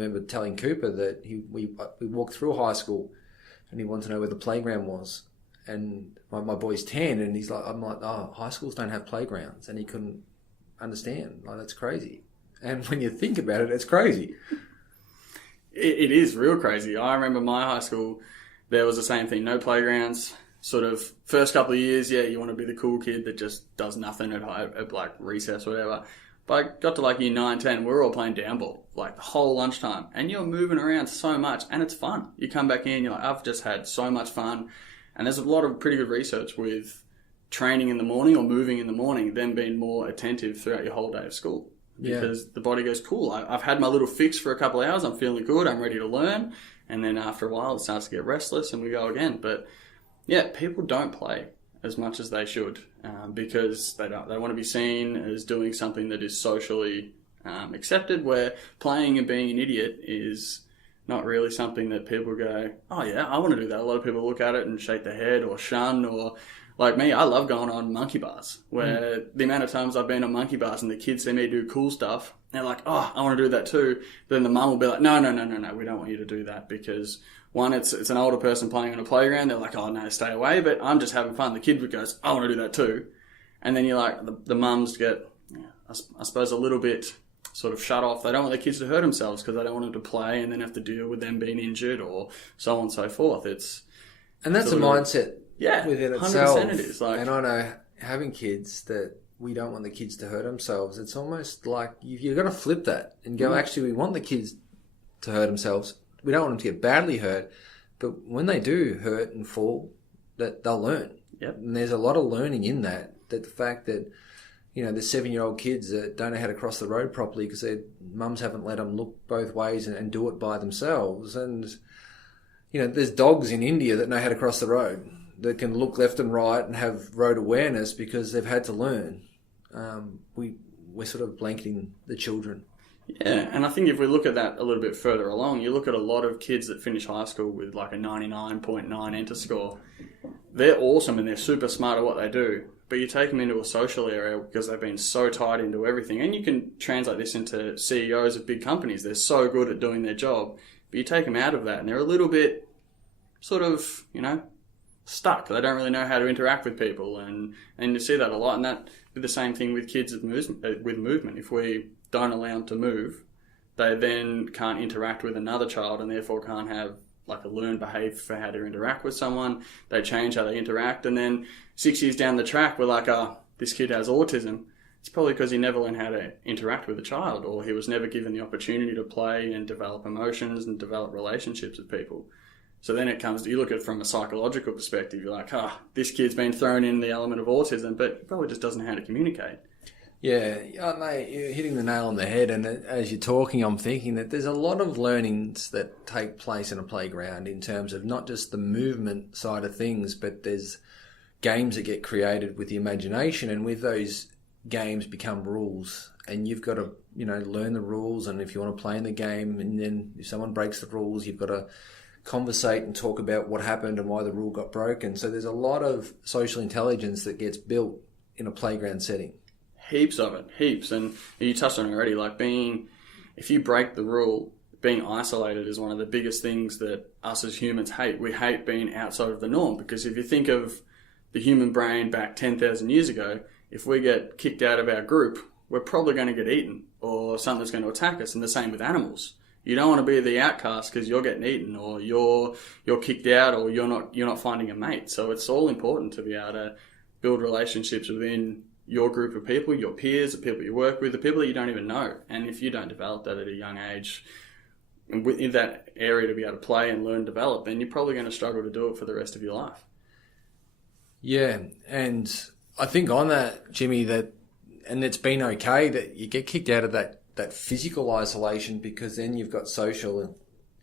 remember telling Cooper that we walked through high school and he wanted to know where the playground was. And my boy's 10 and I'm like, oh, high schools don't have playgrounds. And he couldn't understand. Like, that's crazy. And when you think about it, it's crazy. It is real crazy. I remember my high school, there was the same thing, no playgrounds. Sort of first couple of years, yeah, you want to be the cool kid that just does nothing at like recess or whatever. But I got to like year 9, 10, we were all playing down ball, like the whole lunchtime. And you're moving around so much and it's fun. You come back in, you're like, I've just had so much fun. And there's a lot of pretty good research with training in the morning or moving in the morning, then being more attentive throughout your whole day of school. Because the body goes, cool, I've had my little fix for a couple of hours, I'm feeling good, I'm ready to learn. And then after a while, it starts to get restless and we go again. But yeah, people don't play as much as they should because they want to be seen as doing something that is socially accepted, where playing and being an idiot is not really something that people go, oh yeah, I want to do that. A lot of people look at it and shake their head or shun, or like me, I love going on monkey bars, where the amount of times I've been on monkey bars and the kids see me do cool stuff, they're like, oh, I want to do that too. But then the mum will be like, no, we don't want you to do that because one, it's an older person playing on a playground. They're like, oh no, stay away. But I'm just having fun. The kid goes, I want to do that too. And then you're like, the mums get, I suppose, a little bit sort of shut off. They don't want their kids to hurt themselves because they don't want them to play and then have to deal with them being injured or so on and so forth. And that's a mindset within itself. 100% it is. And I know having kids that we don't want the kids to hurt themselves. It's almost like you've got to flip that and go, actually, we want the kids to hurt themselves. We don't want them to get badly hurt. But when they do hurt and fall, that they'll learn. Yep. And there's a lot of learning in that the fact that, you know, there's 7-year-old kids that don't know how to cross the road properly because their mums haven't let them look both ways and do it by themselves. And, you know, there's dogs in India that know how to cross the road, that can look left and right and have road awareness because they've had to learn. We're sort of blanketing the children. Yeah, and I think if we look at that a little bit further along, you look at a lot of kids that finish high school with like a 99.9 enter score. They're awesome and they're super smart at what they do. But you take them into a social area because they've been so tied into everything. And you can translate this into CEOs of big companies. They're so good at doing their job. But you take them out of that and they're a little bit sort of, you know, stuck. They don't really know how to interact with people. And you see that a lot. And that be the same thing with kids with movement. If we don't allow them to move, they then can't interact with another child and therefore can't have like a learned behaviour for how to interact with someone. They change how they interact, and then 6 years down the track, we're like, this kid has autism. It's probably because he never learned how to interact with a child, or he was never given the opportunity to play and develop emotions and develop relationships with people. So then it comes, you look at it from a psychological perspective, you're like, this kid's been thrown in the element of autism, but he probably just doesn't know how to communicate. Yeah, mate, you're hitting the nail on the head. And as you're talking, I'm thinking that there's a lot of learnings that take place in a playground in terms of not just the movement side of things, but there's games that get created with the imagination, and with those games become rules. And you've got to, you know, learn the rules. And if you want to play in the game, and then if someone breaks the rules, you've got to conversate and talk about what happened and why the rule got broken. So there's a lot of social intelligence that gets built in a playground setting. Heaps of it, heaps. And you touched on it already, like if you break the rule, being isolated is one of the biggest things that us as humans hate. We hate being outside of the norm, because if you think of the human brain back 10,000 years ago, if we get kicked out of our group, we're probably going to get eaten, or something's going to attack us. And the same with animals. You don't want to be the outcast because you're getting eaten, or you're kicked out, or you're not finding a mate. So it's all important to be able to build relationships within your group of people, your peers, the people you work with, the people that you don't even know. And if you don't develop that at a young age, in that area to be able to play and learn and develop, then you're probably going to struggle to do it for the rest of your life. Yeah, and I think on that, Jimmy, and it's been okay that you get kicked out of that physical isolation, because then you've got social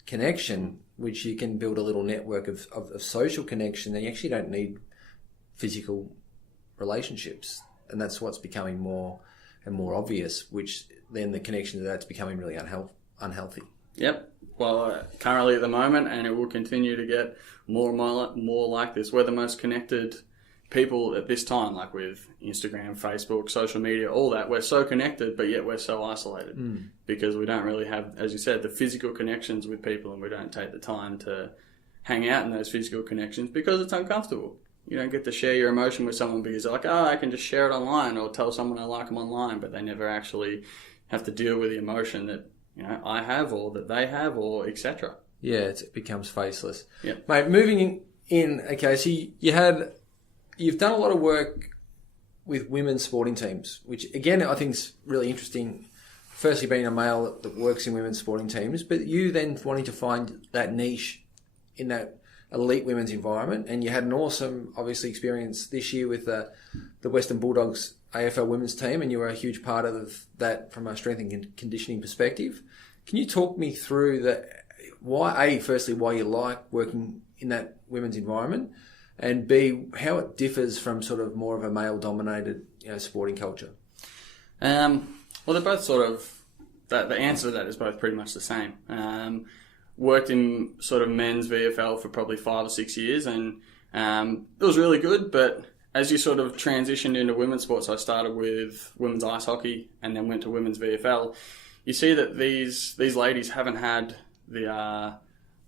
connection, which you can build a little network of social connection, and you actually don't need physical relationships. And that's what's becoming more and more obvious, which then the connection to that's becoming really unhealthy. Yep. Well, currently at the moment, and it will continue to get more and more like this, we're the most connected people at this time, like with Instagram, Facebook, social media, all that, we're so connected, but yet we're so isolated because we don't really have, as you said, the physical connections with people, and we don't take the time to hang out in those physical connections because it's uncomfortable. You don't get to share your emotion with someone because they're like, oh, I can just share it online or tell someone I like them online, but they never actually have to deal with the emotion that, you know, I have or that they have or etc. Yeah, it becomes faceless. Yeah. Mate, moving in, okay, so you've done a lot of work with women's sporting teams, which again I think is really interesting. Firstly, being a male that works in women's sporting teams, but you then wanting to find that niche in that elite women's environment, and you had an awesome, obviously, experience this year with the Western Bulldogs AFL women's team, and you were a huge part of that from a strength and conditioning perspective. Can you talk me through firstly, why you like working in that women's environment, and B, how it differs from sort of more of a male-dominated, you know, sporting culture? Well, they're both sort of, the answer to that is both pretty much the same. Worked in sort of men's VFL for probably 5 or 6 years, and it was really good, but as you sort of transitioned into women's sports, I started with women's ice hockey and then went to women's VFL. You see that these ladies haven't had the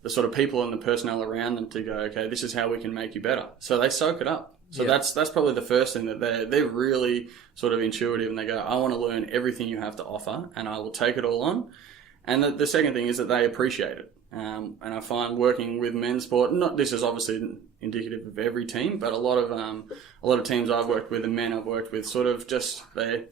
sort of people and the personnel around them to go, okay, this is how we can make you better. So they soak it up. So that's probably the first thing, that they're really sort of intuitive, and they go, I want to learn everything you have to offer and I will take it all on. And the second thing is that they appreciate it. And I find working with men's sport, this is obviously indicative of every team, but a lot of teams I've worked with and men I've worked with sort of just, they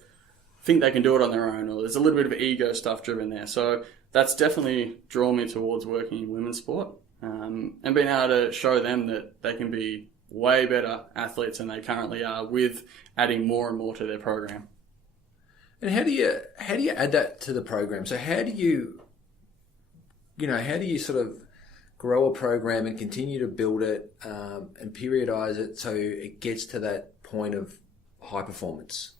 think they can do it on their own, or there's a little bit of ego stuff driven there. So that's definitely drawn me towards working in women's sport, and being able to show them that they can be way better athletes than they currently are, with adding more and more to their program. And how do you add that to the program? So how do you sort of grow a program and continue to build it and periodize it so it gets to that point of high performance?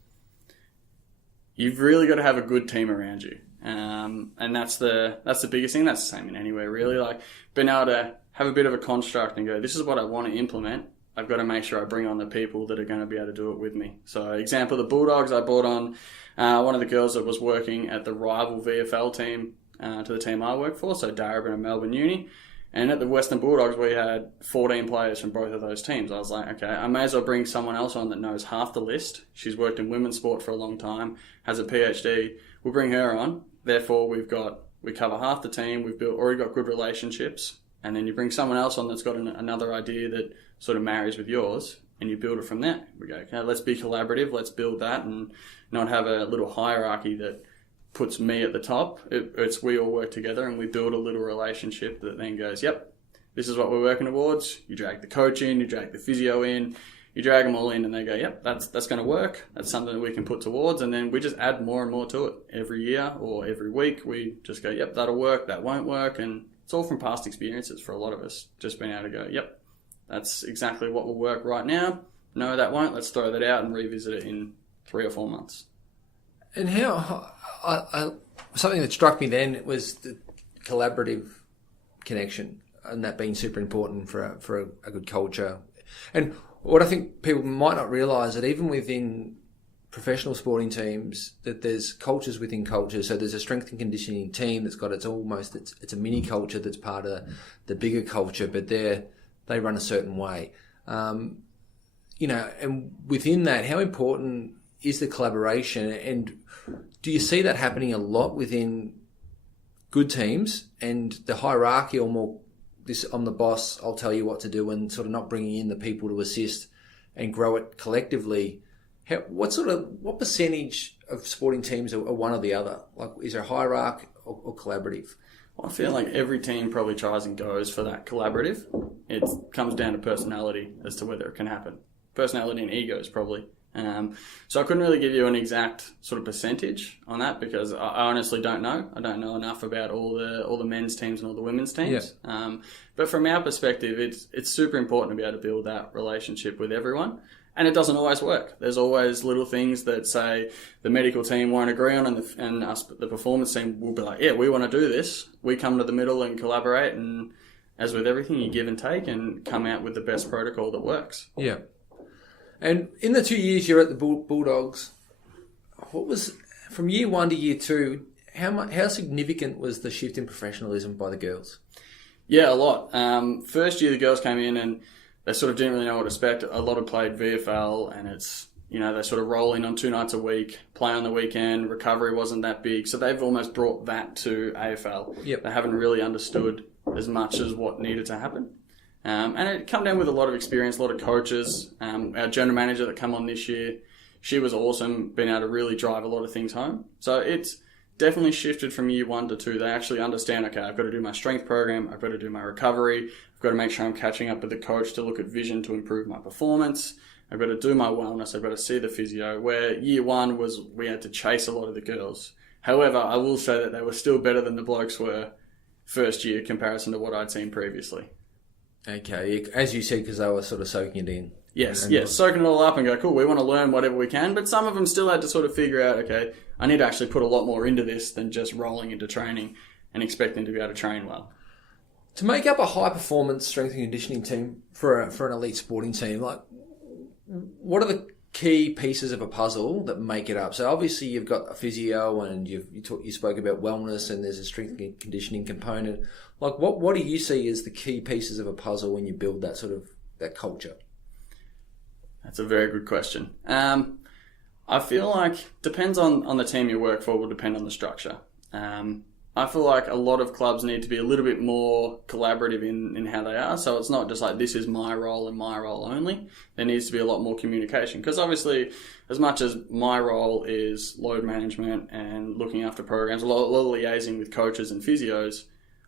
You've really got to have a good team around you. And that's the biggest thing. That's the same in anywhere, really. Like, being able to have a bit of a construct and go, this is what I want to implement. I've got to make sure I bring on the people that are going to be able to do it with me. So, example, the Bulldogs, I brought on one of the girls that was working at the rival VFL team to the team I work for, so Darabin and Melbourne Uni. And at the Western Bulldogs, we had 14 players from both of those teams. I was like, okay, I may as well bring someone else on that knows half the list. She's worked in women's sport for a long time, has a PhD. We'll bring her on. Therefore, we cover half the team. We've already got good relationships. And then you bring someone else on that's got another idea that sort of marries with yours, and you build it from there. We go, okay, let's be collaborative. Let's build that and not have a little hierarchy that puts me at the top. It's we all work together and we build a little relationship that then goes, yep, this is what we're working towards. You drag the coach in, you drag the physio in, you drag them all in, and they go, yep, that's going to work. That's something that we can put towards. And then we just add more and more to it every year or every week. We just go, yep, that'll work, that won't work. And it's all from past experiences for a lot of us. Just being able to go, yep, that's exactly what will work right now. No, that won't. Let's throw that out and revisit it in 3 or 4 months. And how something that struck me then was the collaborative connection, and that being super important for a good culture. And what I think people might not realise, that even within professional sporting teams, that there's cultures within cultures. So there's a strength and conditioning team that's got it's a mini culture that's part of the bigger culture, but they run a certain way. And within that, how important is the collaboration, and do you see that happening a lot within good teams, and the hierarchy, or more this, I'm the boss, I'll tell you what to do, and sort of not bringing in the people to assist and grow it collectively? What percentage of sporting teams are one or the other? Like, is there hierarchy or collaborative? Well, I feel like every team probably tries and goes for that collaborative. It comes down to personality as to whether it can happen. Personality and egos, probably. So I couldn't really give you an exact sort of percentage on that, because I honestly don't know. I don't know enough about all the men's teams and all the women's teams. Yeah. But from our perspective, it's super important to be able to build that relationship with everyone. And it doesn't always work. There's always little things that, say, the medical team won't agree on, and us, the performance team, will be like, yeah, we want to do this. We come to the middle and collaborate, and as with everything, you give and take and come out with the best protocol that works. Yeah. And in the 2 years you're at the Bulldogs, what was, from year 1 to year 2, how significant was the shift in professionalism by the girls? Yeah, a lot. First year the girls came in and they sort of didn't really know what to expect. A lot of played VFL and it's, they sort of roll in on 2 nights a week, play on the weekend, recovery wasn't that big. So they've almost brought that to AFL. Yep. They haven't really understood as much as what needed to happen. And it come down with a lot of experience, a lot of coaches. Our general manager that come on this year, she was awesome, being able to really drive a lot of things home. So it's definitely shifted from year 1 to 2. They actually understand, okay, I've got to do my strength program, I've got to do my recovery, I've got to make sure I'm catching up with the coach to look at vision to improve my performance, I've got to do my wellness, I've got to see the physio, where year 1 was we had to chase a lot of the girls. However, I will say that they were still better than the blokes were first year in comparison to what I'd seen previously. Okay, as you said, because they were sort of soaking it in. Yes, soaking it all up and go, cool, we want to learn whatever we can, but some of them still had to sort of figure out, okay, I need to actually put a lot more into this than just rolling into training and expecting to be able to train well. To make up a high-performance strength and conditioning team for an elite sporting team, like, what are the key pieces of a puzzle that make it up? So obviously you've got a physio and you spoke about wellness and there's a strength and conditioning component. Like, what do you see as the key pieces of a puzzle when you build that sort of that culture? That's a very good question. I feel like depends on the team you work for will depend on the structure. I feel like a lot of clubs need to be a little bit more collaborative in how they are. So it's not just like this is my role and my role only. There needs to be a lot more communication because obviously as much as my role is load management and looking after programs, a lot of liaising with coaches and physios,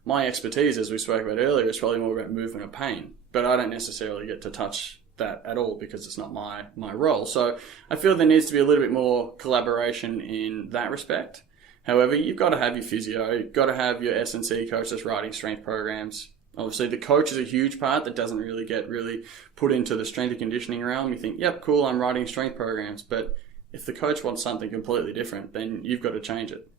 my expertise, as we spoke about earlier, is probably more about movement and pain. But I don't necessarily get to touch that at all because it's not my role. So I feel there needs to be a little bit more collaboration in that respect. However, you've got to have your physio, you've got to have your S&C coach that's writing strength programs. Obviously, the coach is a huge part that doesn't really get put into the strength and conditioning realm. You think, yep, cool, I'm writing strength programs. But if the coach wants something completely different, then you've got to change it.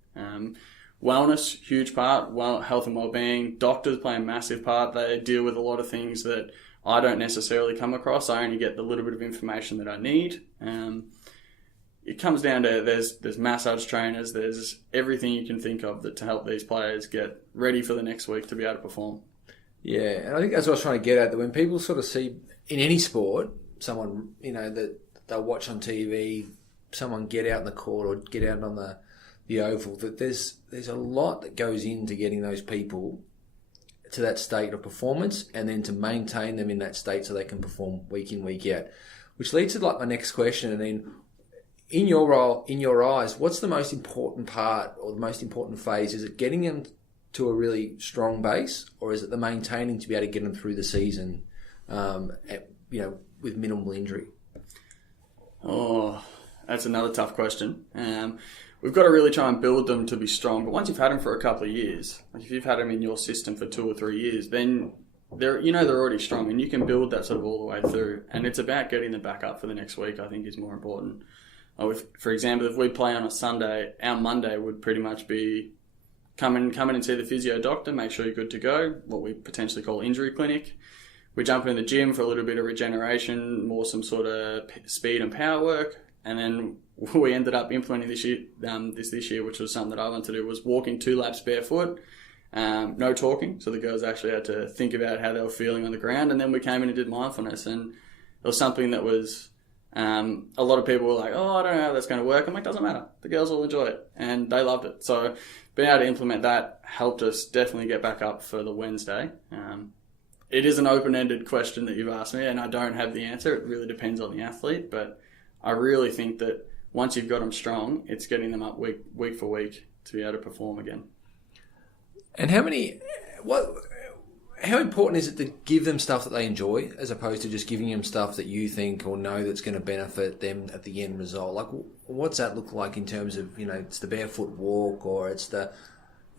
Wellness, huge part. Health and well-being. Doctors play a massive part. They deal with a lot of things that I don't necessarily come across. I only get the little bit of information that I need. It comes down to there's massage trainers, there's everything you can think of to help these players get ready for the next week to be able to perform. Yeah, and I think that's what I was trying to get at, that when people sort of see in any sport, someone, that they'll watch on TV, someone get out in the court or get out on the oval, that there's a lot that goes into getting those people to that state of performance and then to maintain them in that state so they can perform week in, week out. Which leads to my next question, and then in your role, in your eyes, what's the most important part or the most important phase? Is it getting them to a really strong base, or is it the maintaining to be able to get them through the season, with minimal injury? Oh, that's another tough question. We've got to really try and build them to be strong. But once you've had them for a couple of years, like if you've had them in your system for 2 or 3 years, then they're already strong, and you can build that sort of all the way through. And it's about getting them back up for the next week, I think, is more important. For example, if we play on a Sunday, our Monday would pretty much be come in and see the physio doctor, make sure you're good to go, what we potentially call injury clinic. We jump in the gym for a little bit of regeneration, more some sort of speed and power work. And then we ended up implementing this year, which was something that I wanted to do, was walking 2 laps barefoot, no talking. So the girls actually had to think about how they were feeling on the ground. And then we came in and did mindfulness. And it was something that was... a lot of people were like, oh, I don't know how that's going to work. I'm like, doesn't matter. The girls will enjoy it. And they loved it. So being able to implement that helped us definitely get back up for the Wednesday. It is an open-ended question that you've asked me, and I don't have the answer. It really depends on the athlete. But I really think that once you've got them strong, it's getting them up week for week to be able to perform again. And how important is it to give them stuff that they enjoy as opposed to just giving them stuff that you think or know that's going to benefit them at the end result? Like, what's that look like in terms of, it's the barefoot walk or it's the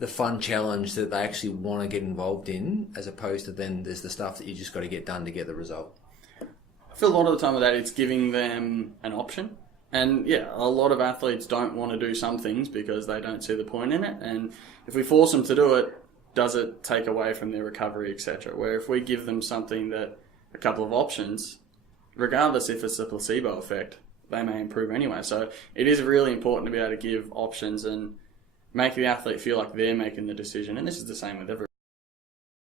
fun challenge that they actually want to get involved in, as opposed to then there's the stuff that you just got to get done to get the result? I feel a lot of the time with that, it's giving them an option. And yeah, a lot of athletes don't want to do some things because they don't see the point in it. And if we force them to do it, does it take away from their recovery, etc.? Where if we give them something a couple of options, regardless if it's a placebo effect, they may improve anyway. So it is really important to be able to give options and make the athlete feel like they're making the decision. And this is the same with everyone.